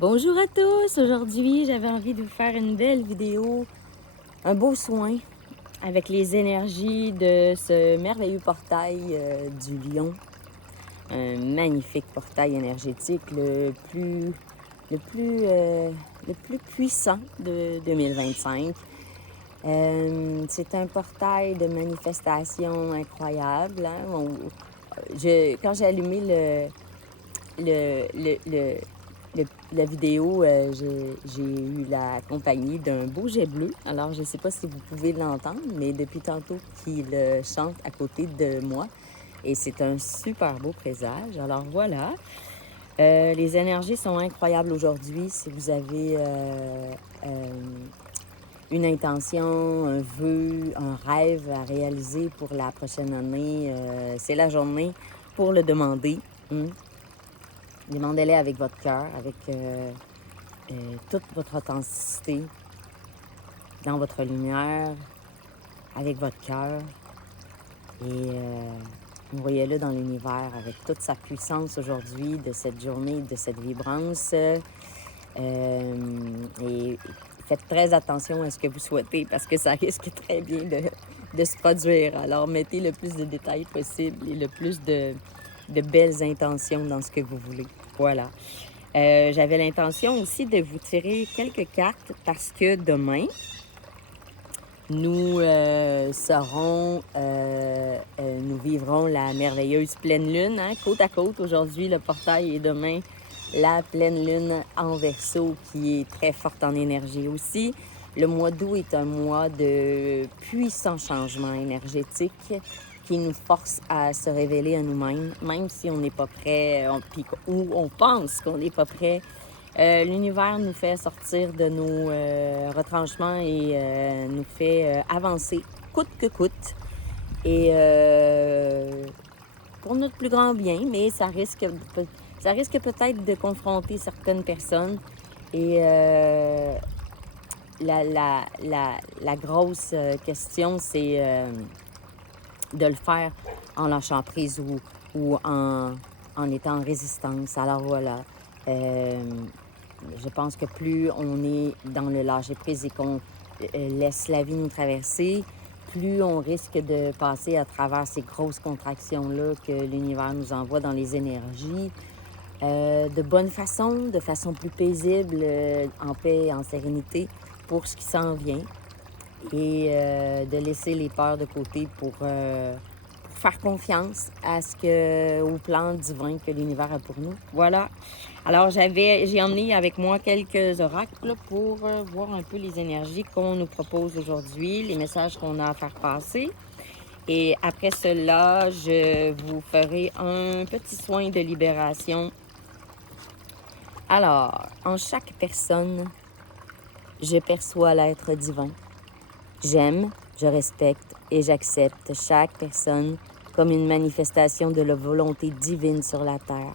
Bonjour à tous! Aujourd'hui, j'avais envie de vous faire une belle vidéo, un beau soin avec les énergies de ce merveilleux portail du Lion. Un magnifique portail énergétique, le plus, euh, le plus puissant de 2025. C'est un portail de manifestation incroyable. Hein? Quand j'ai allumé le, le- la vidéo, j'ai eu la compagnie d'un beau jet bleu. Alors, je ne sais pas si vous pouvez l'entendre, mais depuis tantôt qu'il chante à côté de moi. Et c'est un super beau présage. Alors voilà, les énergies sont incroyables aujourd'hui. Si vous avez une intention, un vœu, un rêve à réaliser pour la prochaine année, c'est la journée pour le demander. Demandez-les avec votre cœur, avec toute votre authenticité, dans votre lumière, avec votre cœur. Et envoyez-le dans l'univers avec toute sa puissance aujourd'hui, de cette journée, de cette vibrance. Et faites très attention à ce que vous souhaitez parce que ça risque très bien de se produire. Alors, mettez le plus de détails possible et le plus de belles intentions dans ce que vous voulez. Voilà. J'avais l'intention aussi de vous tirer quelques cartes parce que demain, nous vivrons la merveilleuse pleine lune, hein, côte à côte. Aujourd'hui, le portail et demain, la pleine lune en Verseau qui est très forte en énergie aussi. Le mois d'août est un mois de puissant changement énergétique qui nous force à se révéler à nous-mêmes, même si on n'est pas prêt, ou on pense qu'on n'est pas prêt. L'univers nous fait sortir de nos retranchements et nous fait avancer coûte que coûte. Et pour notre plus grand bien, mais ça risque peut-être de confronter certaines personnes. Et la grosse question, c'est de le faire en lâchant prise ou en étant en résistance. Alors voilà. Euh, je pense que plus on est dans le lâcher-prise et qu'on laisse la vie nous traverser, plus on risque de passer à travers ces grosses contractions-là que l'univers nous envoie dans les énergies, de bonne façon, de façon plus paisible, en paix et en sérénité pour ce qui s'en vient et de laisser les peurs de côté pour faire confiance au plan divin que l'univers a pour nous. Voilà. Alors, j'ai emmené avec moi quelques oracles pour voir un peu les énergies qu'on nous propose aujourd'hui, les messages qu'on a à faire passer. Et après cela, je vous ferai un petit soin de libération. Alors, en chaque personne, je perçois l'être divin. J'aime, je respecte et j'accepte chaque personne comme une manifestation de la volonté divine sur la terre.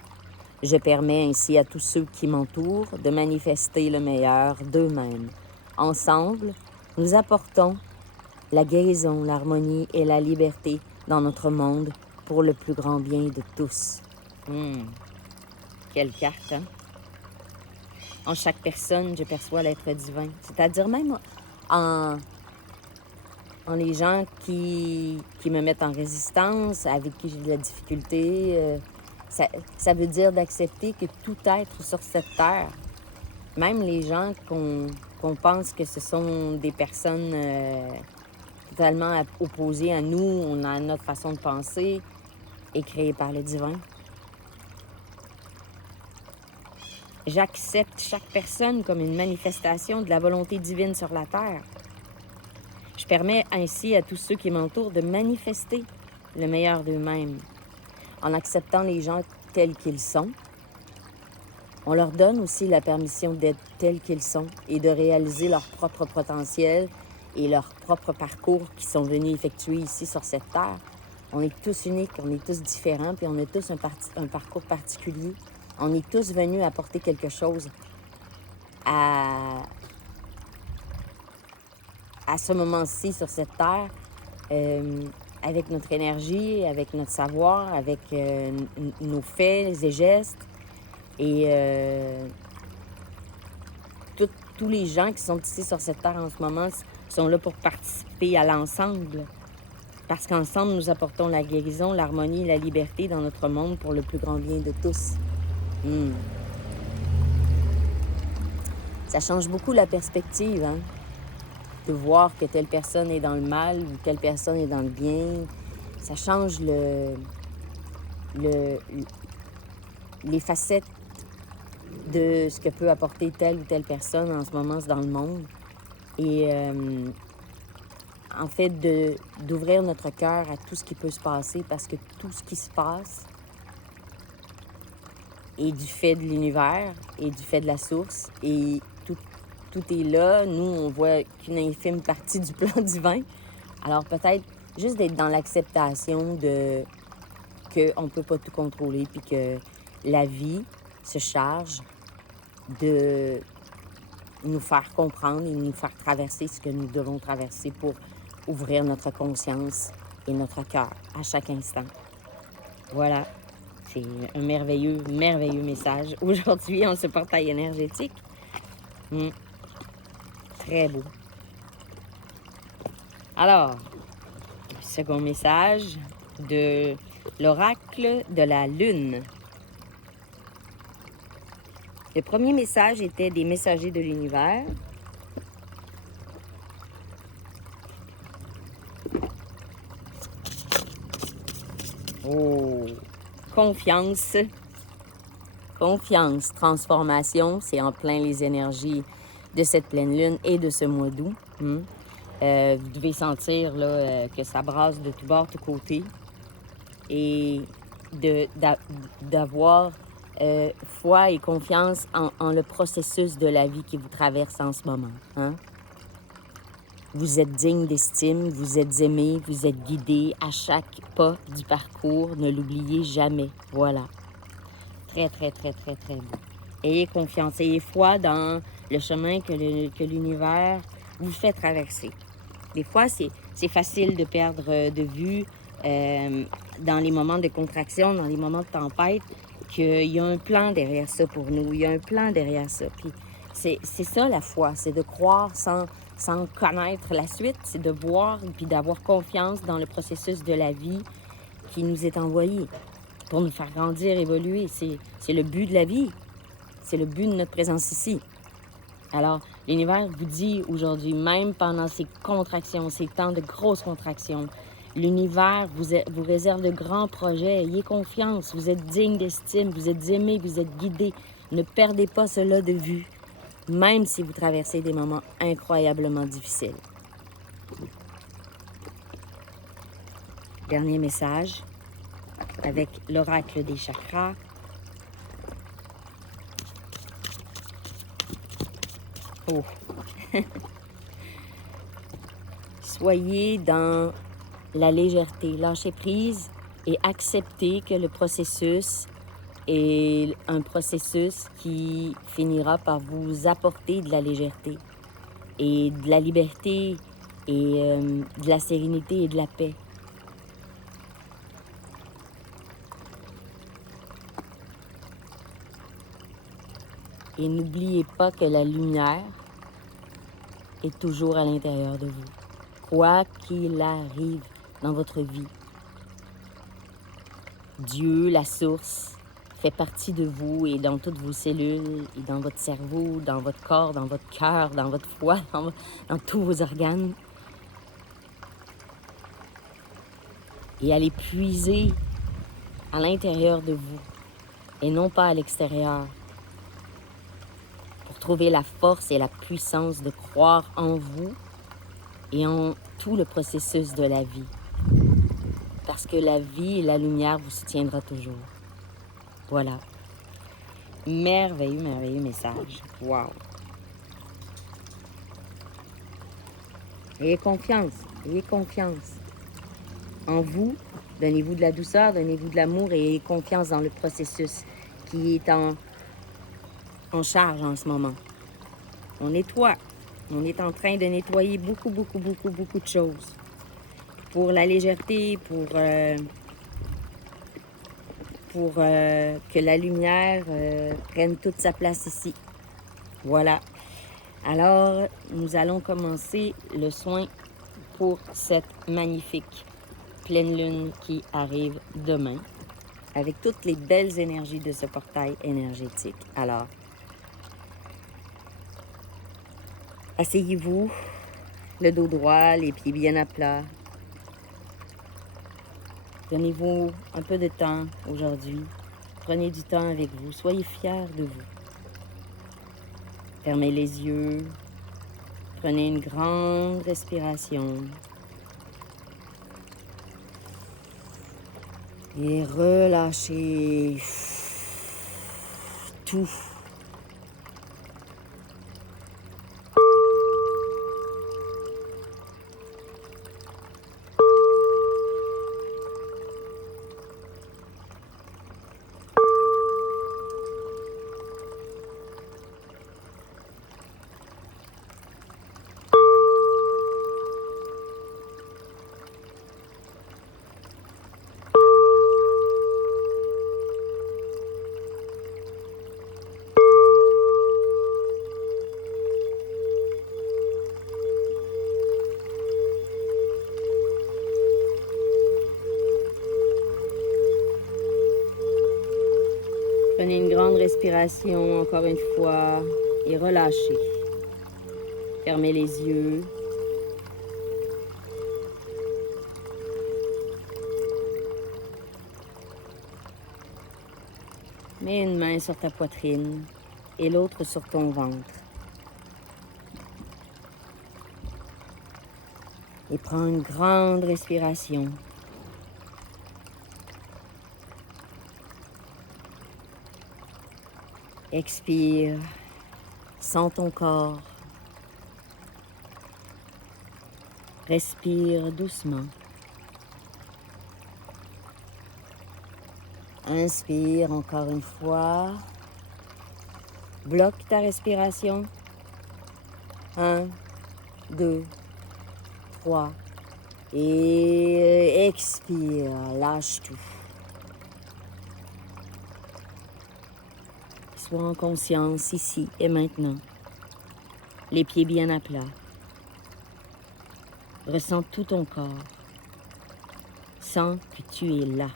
Je permets ainsi à tous ceux qui m'entourent de manifester le meilleur d'eux-mêmes. Ensemble, nous apportons la guérison, l'harmonie et la liberté dans notre monde pour le plus grand bien de tous. Quelle carte, hein? En chaque personne, je perçois l'être divin. C'est-à-dire même en les gens qui me mettent en résistance, avec qui j'ai de la difficulté. Ça veut dire d'accepter que tout être sur cette terre, même les gens qu'on pense que ce sont des personnes totalement opposées à nous, on a notre façon de penser, est créée par le divin. J'accepte chaque personne comme une manifestation de la volonté divine sur la terre. Je permets ainsi à tous ceux qui m'entourent de manifester le meilleur d'eux-mêmes. En acceptant les gens tels qu'ils sont, on leur donne aussi la permission d'être tels qu'ils sont et de réaliser leur propre potentiel et leur propre parcours qu'ils sont venus effectuer ici sur cette terre. On est tous uniques, on est tous différents, puis on a tous un parcours particulier. On est tous venus apporter quelque chose à ce moment-ci sur cette terre, avec notre énergie, avec notre savoir, avec nos faits et gestes. Et tous les gens qui sont ici sur cette terre en ce moment sont là pour participer à l'ensemble. Parce qu'ensemble, nous apportons la guérison, l'harmonie et la liberté dans notre monde pour le plus grand bien de tous. Ça change beaucoup la perspective, hein? De voir que telle personne est dans le mal ou telle personne est dans le bien. Ça change les facettes de ce que peut apporter telle ou telle personne en ce moment dans le monde. Et en fait, d'ouvrir notre cœur à tout ce qui peut se passer parce que tout ce qui se passe est du fait de l'univers et du fait de la source. Et tout est là. Nous, on voit qu'une infime partie du plan divin. Alors peut-être juste d'être dans l'acceptation de qu'on ne peut pas tout contrôler puis que la vie se charge de nous faire comprendre et nous faire traverser ce que nous devons traverser pour ouvrir notre conscience et notre cœur à chaque instant. Voilà, c'est un merveilleux, merveilleux message aujourd'hui en ce portail énergétique. Très beau. Alors, second message de l'oracle de la Lune. Le premier message était des messagers de l'univers. Oh, confiance. Confiance, transformation, c'est en plein les énergies de cette pleine lune et de ce mois d'août. Vous devez sentir là, que ça brasse de tous bords, de tous côtés. Et d'avoir foi et confiance en le processus de la vie qui vous traverse en ce moment. Hein? Vous êtes digne d'estime, vous êtes aimé, vous êtes guidé à chaque pas du parcours. Ne l'oubliez jamais. Voilà. Très, très, très, très, très beau. Ayez confiance, ayez foi dans le chemin que l'univers vous fait traverser. Des fois, c'est facile de perdre de vue dans les moments de contraction, dans les moments de tempête, qu'il y a un plan derrière ça pour nous. Il y a un plan derrière ça. Puis c'est ça la foi, c'est de croire sans connaître la suite, c'est de voir puis d'avoir confiance dans le processus de la vie qui nous est envoyé pour nous faire grandir, évoluer. C'est le but de la vie. C'est le but de notre présence ici. Alors, l'univers vous dit aujourd'hui, même pendant ces contractions, ces temps de grosses contractions, l'univers vous réserve de grands projets. Ayez confiance, vous êtes digne d'estime, vous êtes aimé, vous êtes guidé. Ne perdez pas cela de vue, même si vous traversez des moments incroyablement difficiles. Dernier message avec l'oracle des chakras. Oh! Soyez dans la légèreté, lâchez prise et acceptez que le processus est un processus qui finira par vous apporter de la légèreté et de la liberté et de la sérénité et de la paix. Et n'oubliez pas que la lumière est toujours à l'intérieur de vous, quoi qu'il arrive dans votre vie. Dieu, la source, fait partie de vous et dans toutes vos cellules, et dans votre cerveau, dans votre corps, dans votre cœur, dans votre foie, dans tous vos organes. Et allez puiser à l'intérieur de vous et non pas à l'extérieur pour trouver la force et la puissance de croire en vous et en tout le processus de la vie. Parce que la vie et la lumière vous soutiendra toujours. Voilà. Merveilleux, merveilleux message. Wow. Ayez confiance en vous. Donnez-vous de la douceur, donnez-vous de l'amour et ayez confiance dans le processus qui est en charge en ce moment. On nettoie. On est en train de nettoyer beaucoup de choses. Pour la légèreté, pour que la lumière prenne toute sa place ici. Voilà. Alors, nous allons commencer le soin pour cette magnifique pleine lune qui arrive demain, avec toutes les belles énergies de ce portail énergétique. Alors, asseyez-vous, le dos droit, les pieds bien à plat. Donnez-vous un peu de temps aujourd'hui. Prenez du temps avec vous. Soyez fiers de vous. Fermez les yeux. Prenez une grande respiration. Et relâchez tout. Prenez une grande respiration encore une fois et relâchez. Fermez les yeux. Mets une main sur ta poitrine et l'autre sur ton ventre. Et prends une grande respiration. Expire, sens ton corps. Respire doucement. Inspire encore une fois. Bloque ta respiration. 1, 2, 3. Et expire, lâche tout. Sois en conscience ici et maintenant. Les pieds bien à plat. Ressens tout ton corps. Sens que tu es là.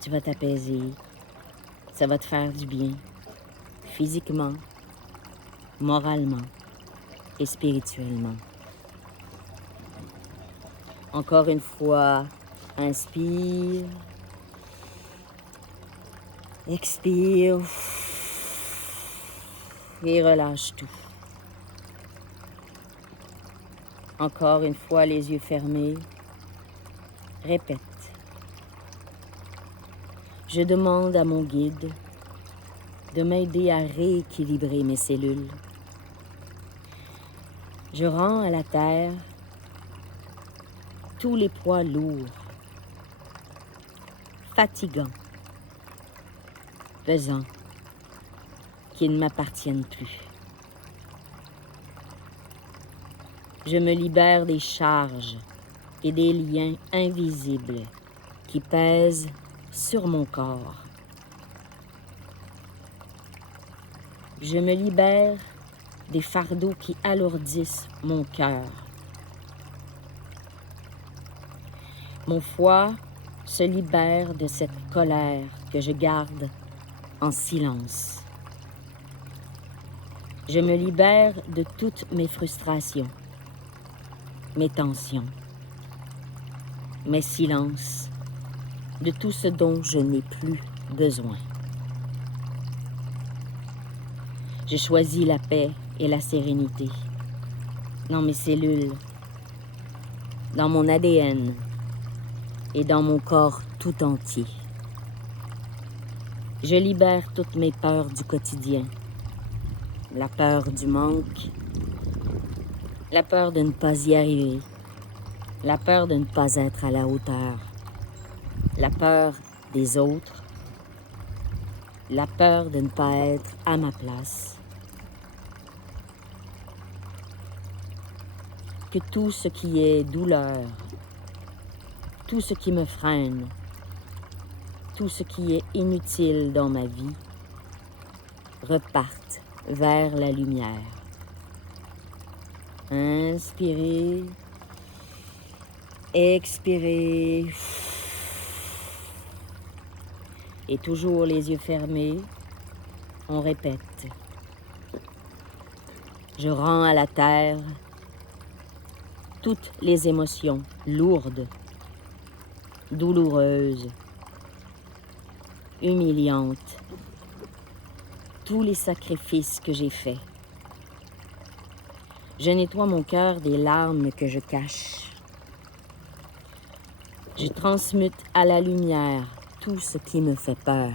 Tu vas t'apaiser. Ça va te faire du bien. Physiquement, moralement et spirituellement. Encore une fois, inspire. Expire. Et relâche tout. Encore une fois, les yeux fermés. Répète. Je demande à mon guide de m'aider à rééquilibrer mes cellules. Je rends à la terre tous les poids lourds, fatigants, pesants, qui ne m'appartiennent plus. Je me libère des charges et des liens invisibles qui pèsent sur mon corps. Je me libère des fardeaux qui alourdissent mon cœur. Mon foie se libère de cette colère que je garde en silence. Je me libère de toutes mes frustrations, mes tensions, mes silences, de tout ce dont je n'ai plus besoin. Je choisis la paix et la sérénité dans mes cellules, dans mon ADN et dans mon corps tout entier. Je libère toutes mes peurs du quotidien, la peur du manque, la peur de ne pas y arriver, la peur de ne pas être à la hauteur, la peur des autres, la peur de ne pas être à ma place. Que tout ce qui est douleur, tout ce qui me freine, tout ce qui est inutile dans ma vie reparte vers la lumière. Inspirez, expirez. Et toujours les yeux fermés, on répète. Je rends à la terre toutes les émotions lourdes, douloureuses, humiliantes, tous les sacrifices que j'ai faits. Je nettoie mon cœur des larmes que je cache. Je transmute à la lumière tout ce qui me fait peur.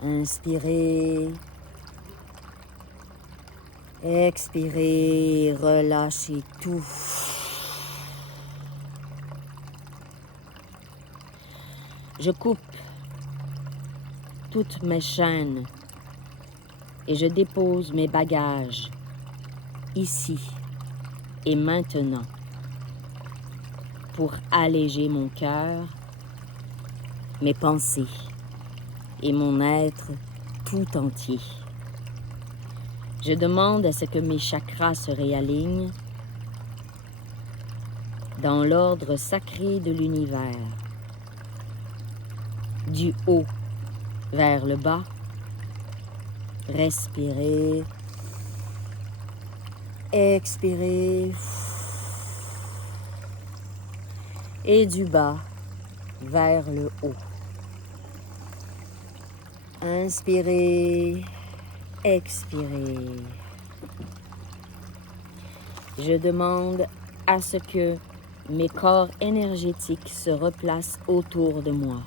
Inspirez, expirez, relâchez tout. Je coupe toutes mes chaînes et je dépose mes bagages ici et maintenant pour alléger mon cœur, mes pensées et mon être tout entier. Je demande à ce que mes chakras se réalignent dans l'ordre sacré de l'univers, du haut vers le bas. Respirez, expirez, et du bas vers le haut. Inspirez, expirez. Je demande à ce que mes corps énergétiques se replacent autour de moi.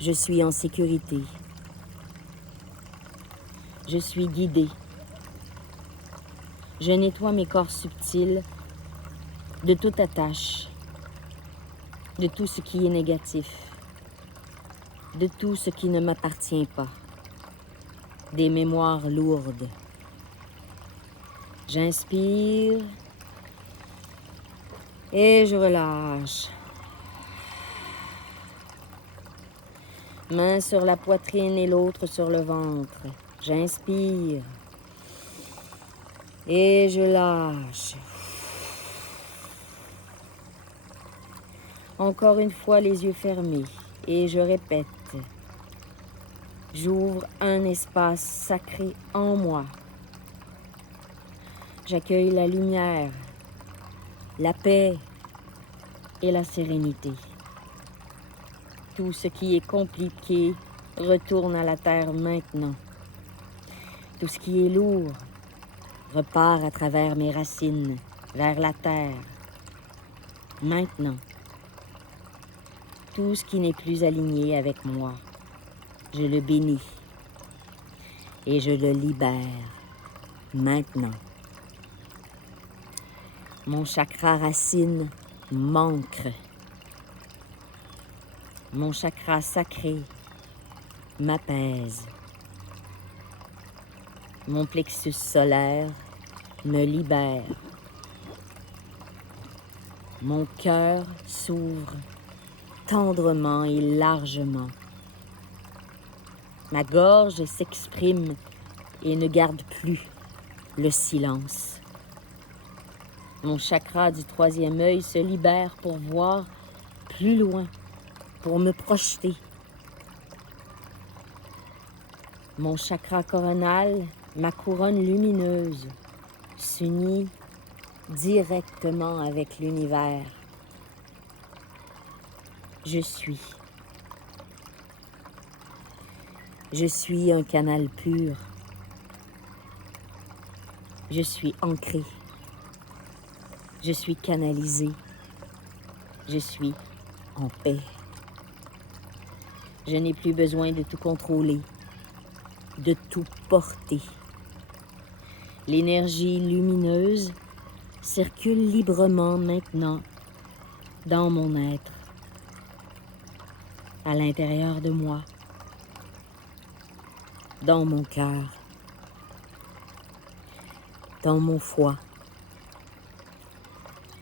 Je suis en sécurité. Je suis guidée. Je nettoie mes corps subtils de toute attache, de tout ce qui est négatif, de tout ce qui ne m'appartient pas, des mémoires lourdes. J'inspire et je relâche. Main sur la poitrine et l'autre sur le ventre. J'inspire et je lâche. Encore une fois, les yeux fermés et je répète. J'ouvre un espace sacré en moi. J'accueille la lumière, la paix et la sérénité. Tout ce qui est compliqué retourne à la terre maintenant. Tout ce qui est lourd repart à travers mes racines vers la terre. Maintenant, tout ce qui n'est plus aligné avec moi, je le bénis et je le libère maintenant. Mon chakra racine m'ancre. Mon chakra sacré m'apaise. Mon plexus solaire me libère. Mon cœur s'ouvre tendrement et largement. Ma gorge s'exprime et ne garde plus le silence. Mon chakra du troisième œil se libère pour voir plus loin, pour me projeter. Mon chakra coronal, ma couronne lumineuse, s'unit directement avec l'univers. Je suis. Je suis un canal pur. Je suis ancré. Je suis canalisé. Je suis en paix. Je n'ai plus besoin de tout contrôler, de tout porter. L'énergie lumineuse circule librement maintenant dans mon être, à l'intérieur de moi, dans mon cœur, dans mon foie,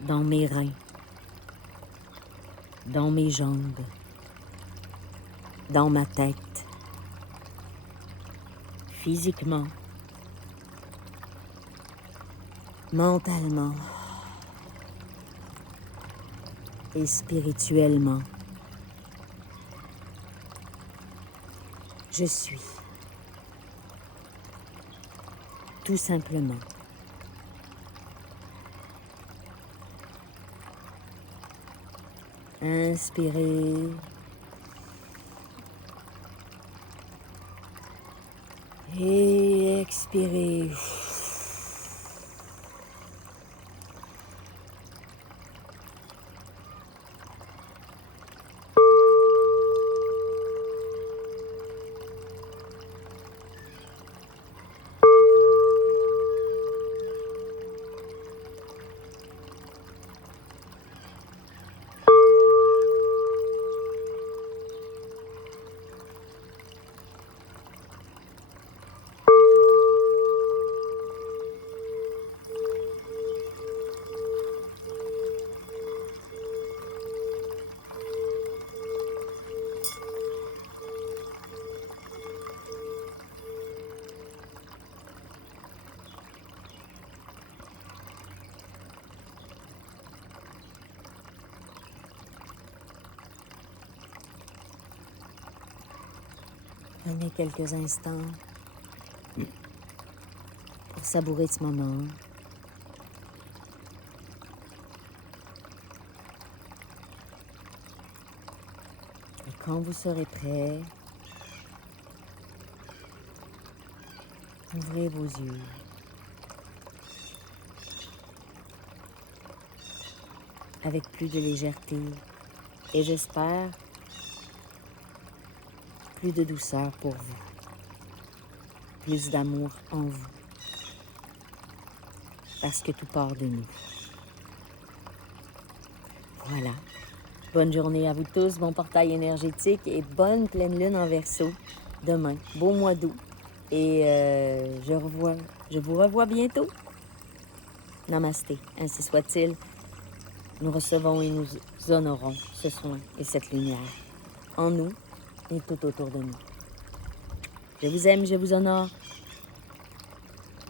dans mes reins, dans mes jambes, dans ma tête, physiquement, mentalement et spirituellement. Je suis tout simplement inspirez et expirez. Prenez quelques instants pour savourer ce moment. Et quand vous serez prêt, ouvrez vos yeux. Avec plus de légèreté et j'espère plus de douceur pour vous, plus d'amour en vous, parce que tout part de nous. Voilà. Bonne journée à vous tous, bon portail énergétique et bonne pleine lune en Verseau demain. Beau mois d'août. Et je vous revois bientôt. Namasté, ainsi soit-il. Nous recevons et nous honorons ce soin et cette lumière en nous et tout autour de nous. Je vous aime, je vous honore.